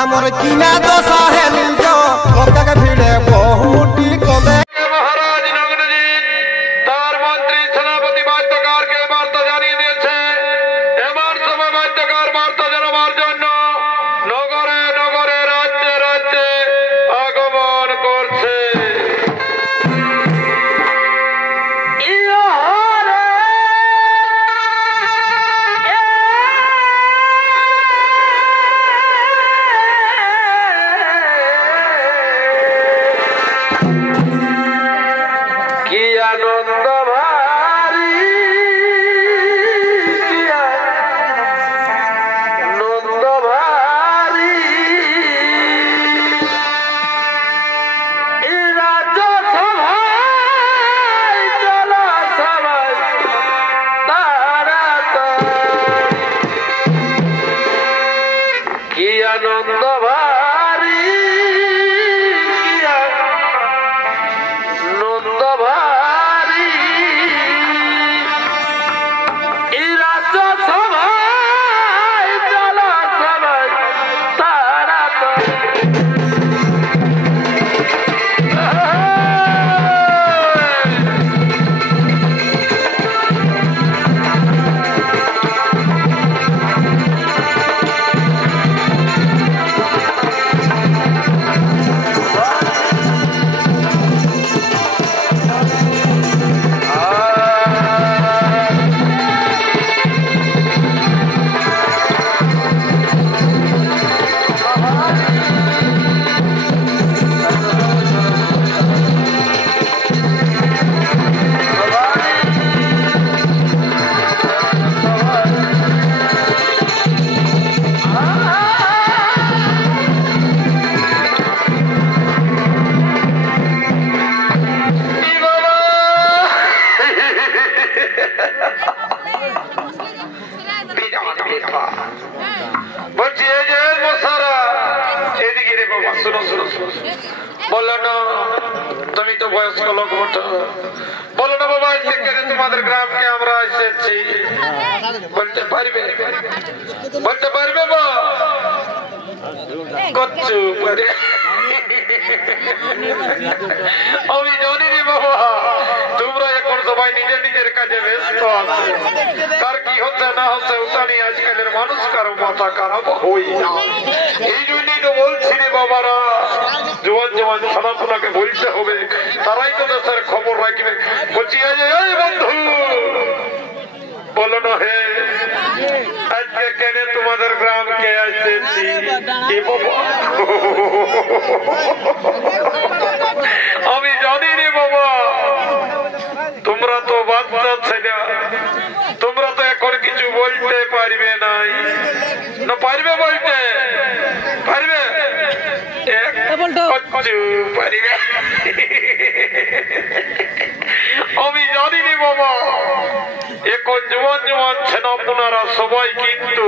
আমার কিনা দশা হে নিজ লোকে ভিড়ে বহুটি কবে মহারাজ নগরজিৎ তার মন্ত্রী সেনাপতি বাদ্যকারকে বার্তা জানিয়ে দিয়েছে এবার সবাই বাদ্যকার বার্তা জানাবার জন্য নগরে নগরে রাজ্যে রাজ্যে আগমন করছে। কি আনন্দ ভারী নন্দ ভারী রাজ্য সভায় জলসভায় তারা কি আনন্দ ভারী নন্দ ভারী রাজ্য সভায় জলসভায় তারা বলছি এই যে মশারা এদিকে রে বাবা শুনো শুনো শুনো বলো না তুমি তো বয়স্ক লোক বটো বলো না বাবা সেখানে তোমাদের গ্রামকে আমরা এসেছি বলতে পারবে বা কচ্ছু পারে আমি জানি রে বাবা তোমরা এখন সবাই নিজের নিজের কাজে ব্যস্ত আছে কার কি হচ্ছে না হচ্ছে ওটা নিয়ে আজকালের মানুষ কারো মাথা খারাপ হই না এই জন্যই তো বলছি রে বাবারা জোয়ান জোয়ান ছানাপুনাকে বলতে হবে তারাই তো দেশের খবর রাখবে বলছি এই বন্ধু বলো না হে আজকে কেন তোমাদের গ্রামকে আসতেছি আমি জানি রে বাবা তোমরা তো বাচ্চা ছেলে তোমরা তো এখন কিছু বলতে পারবে নাই না পারবে বলতে পারবে পারবে আমি জানি রে বাবা এখন জোয়ান জোয়ান ছেনাপুনারা সবাই কিন্তু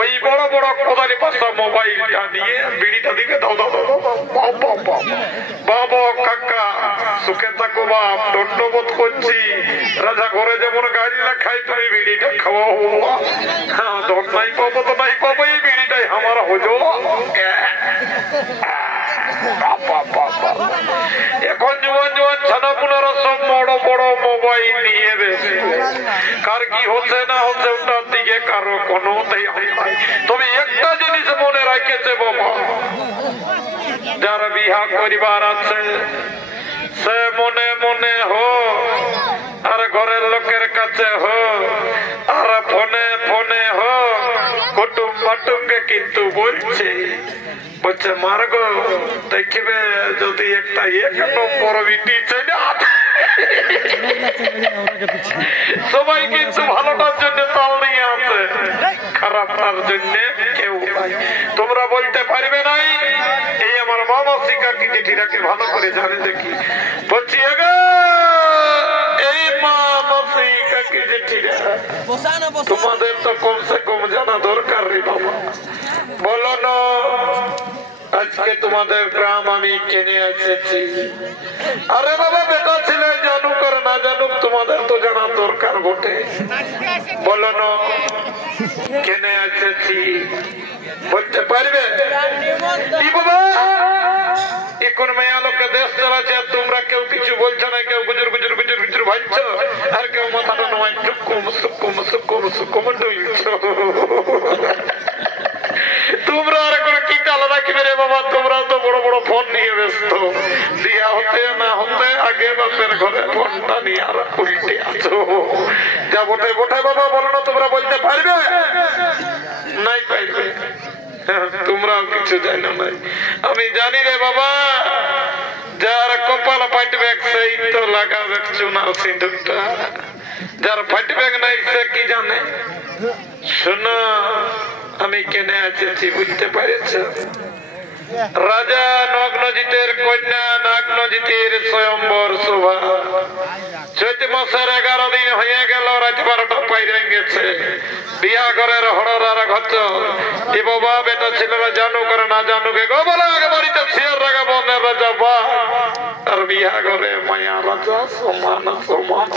ওই বড় বড় কোদালি পাশা মোবাইলটা নিয়ে বিড়িটা দিকে দাও দাও দাও বাবা কাকা সুখে থাকো বাপ দণ্ডবোধ করছি রাজা ঘরে যেমন গাড়ি না খাই তুমি বিড়িটা খাওয়া হ্যাঁ দণ্ড নাই পাবো তো নাই পাবো এই বিড়িটাই আমার হলো এখন জোয়ান জোয়ান ছানাপুনারা সব বড় বড় মোবাইল নিয়ে বেশি কার কি হচ্ছে না হচ্ছে ওটার দিকে কারো কোনো তবে একটা জিনিস মনে রাখেছে বাবা যারা বিহা পরিবার আছে সে মনে মনে হো আর ঘরের লোকের কাছে হো আর ফোনে ফোনে হো কুটুম বাটুমকে কিন্তু বলছে মার্গ দেখবে যদি একটা এক নম্বর বিটি চলে সবাই কিন্তু ভালোটার জন্য তাল নিয়ে আছে খারাপটার জন্য কেউ তোমরা বলতে পারবে নাই এই আমার বাবা শিকা কি চিঠিটাকে ভালো করে জানে দেখি বলছি এই মা শিকা কি চিঠিটা তোমাদের তো কমসে কম জানা দরকার রে বাবা বলো না আজকে তোমাদের গ্রাম আমি কেনে এসেছি আরে বাবা বেটা ছেলে জানুক আর না জানুক তোমাদের তো জানা দরকার বটে বলো না কেনে এসেছি বলতে পারবে কি বাবা এখন মেয়া লোকে দেশ চালাচ্ছে তোমরা কেউ কিছু বলছো না কেউ গুজুর গুজুর গুজুর গুজুর ভাবছো আর কেউ মাথাটা নয় চুক্কুম সুক্কুম সুক্কুম সুক্কুম ডুইলছো তোমরা আর করে কি কালো রাখবে রে বাবা তোমরা তো বড় বড় ফোন নিয়ে ব্যস্ত দিয়া হতে না হতে আগে বাপের ঘরে ফোনটা নিয়ে আর উল্টে আছো যা বটে বটে বাবা বলো না তোমরা বলতে পারবে নাই পাইবে তোমরাও কিছু জানো না আমি জানি রে বাবা যার কপাল ফাটবে সেই তো লাগাবে চুনার সিঁদুরটা যার ফাটবে নাই সে কি জানে শোনো আমি কেনে আছি বুঝতে পেরেছ রাজা নগ্নজিতের কন্যা নাগনজিতের স্বয়ম্বর শোভা চৈত মাসের 11 দিন হয়ে গেল রাত 12টা পাইরে গেছে বিয়া ঘরের হড়রার ঘর এ বাবা বেটা ছেলেরা জানুক আর না জানুক গো বলা আগে বাড়িতে ছিয়ার রাগা বনের রাজা বা আর বিয়া ঘরে মায়া রাজা সমান সমান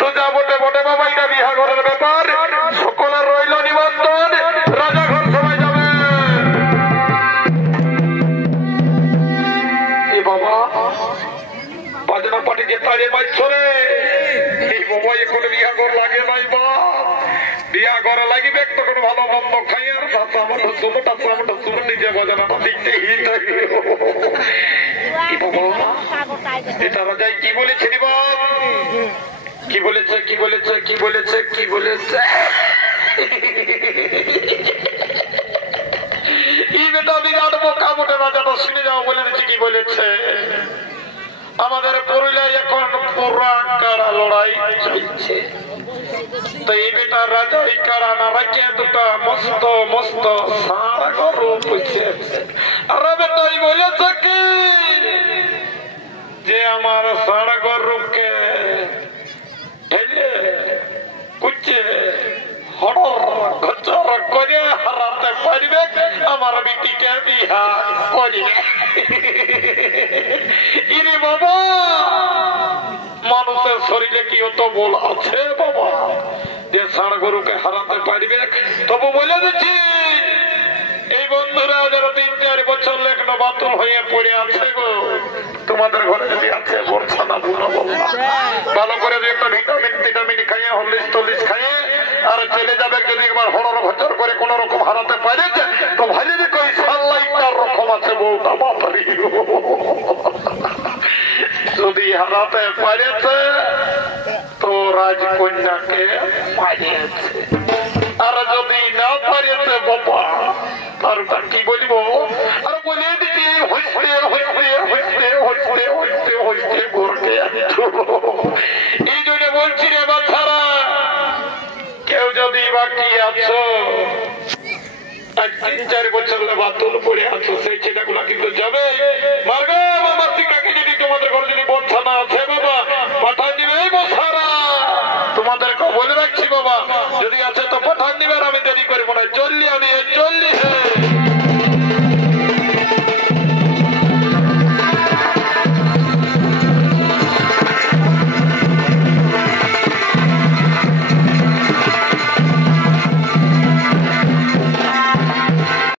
তো যা বটে বটে বাবা এটা বিয়া ঘরের ব্যাপার সকলের রইল নিমন্ত্রণ রাজা ঘর সবাই যাবে এ বাবা বাজনা পাটি যে তাড়ে মারছ রে এই বাবা এখন বিয়া ঘর লাগে নাই বা বিয়া ঘরে লাগিবে তখন ভালো মন্দ খাই আর আমার শুনো নিজে বাজনাটা দিকতেই থাকে এটা রাজাই কি বলেছে রে বাপ কি বলেছে কি বলেছে কি বলেছে কি বলেছে এই বেটা বিরাট বোকা মোটে রাজাটা শুনে যাও বলে দিচ্ছি কি বলেছে আমাদের পুরুলিয়ায় এখন পুরা কারা লড়াই চলছে তো এই বেটা রাজা এই কারা না রাখে দুটা মস্ত মস্ত সারা গরু পুছে আর বেটা বলেছে কি যে আমার সারা গরুকে কুচে হড়র ঘচর করে হারাতে পারবে আমার বেটিকে বিয়া করিবে ইরে বাবা মানুষের শরীরে কি অত বল আছে বাবা যে ষাঁড় গরুকে হারাতে পারবে তবু বলে দিচ্ছি এই বন্ধুরা যারা 3-4 বছর লেখনো বাতুল হয়ে পড়ে আছে গো তোমাদের ঘরে যদি আছে বর্ষা না বুনো ভালো করে একটা ভিটামিন খাইয়ে হরলিক্স খাইয়ে আর চলে যাবে যদি একবার হড়র ঘচর করে কোন রকম হারাতে পারেছে তো ভালো যে কই সাল্লাইটার রকম আছে বউটা বাপারি যদি হারাতে পারেছে তো রাজকন্যাকে মারিয়েছে আর যদি না পারেছে বাবা আর কি বলবো আর বলে দিদি হইতে হইতে হইতে হইতে হইতে হইতে ঘুরতে এই জন্য বলছি রে বাচ্চারা কেউ যদি বাকি আছো আজ 3-4 বছর বাতুল পড়ে আছো সেই ছেলেগুলা কিন্তু যাবে মার্গা আমার শিক্ষাকে যদি তোমাদের ঘরে যদি বর্ষা না আছে বাবা পাঠান দিবে এই বছরা তোমাদেরকে বলে রাখছি বাবা যদি আছে তো পাঠান দিবে আমি দেরি করবো না 40